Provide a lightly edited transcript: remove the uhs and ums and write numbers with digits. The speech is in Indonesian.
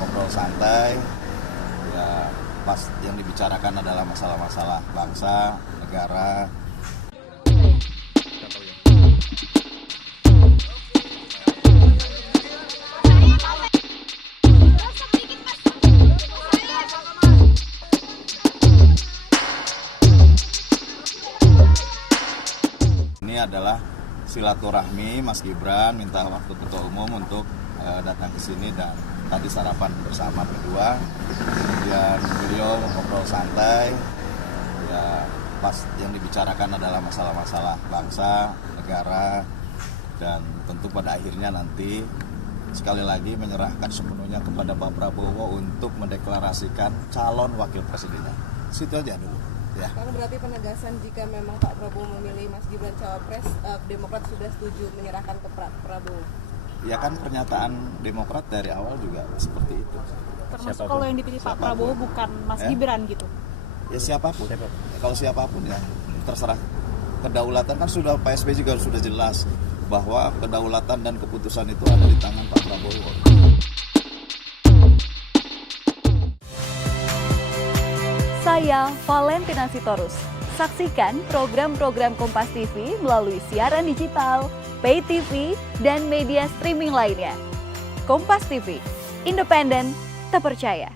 ngobrol santai. Ya, pas yang dibicarakan adalah masalah-masalah bangsa, negara. Ini adalah silaturahmi Mas Gibran minta waktu Ketua Umum untuk datang ke sini dan tadi sarapan bersama berdua. Kemudian beliau ngobrol santai. Ya, pas yang dibicarakan adalah masalah-masalah bangsa, negara, dan tentu pada akhirnya nanti sekali lagi menyerahkan sepenuhnya kepada Pak Prabowo untuk mendeklarasikan calon wakil presidennya. Situ aja dulu. Ya. Karena berarti penegasan jika memang Pak Prabowo memilih Mas Gibran cawapres, Demokrat sudah setuju menyerahkan ke Prabowo. Ya kan pernyataan Demokrat dari awal juga seperti itu. Termasuk kalau yang dipilih Pak Prabowo bukan Mas Gibran gitu. Ya siapapun. Ya, kalau siapapun ya terserah. Kedaulatan kan sudah Pak SBY juga sudah jelas bahwa kedaulatan dan keputusan itu ada di tangan Pak Prabowo. Saya Valentina Sitorus. Saksikan program-program Kompas TV melalui siaran digital, pay TV, dan media streaming lainnya. Kompas TV, independen, terpercaya.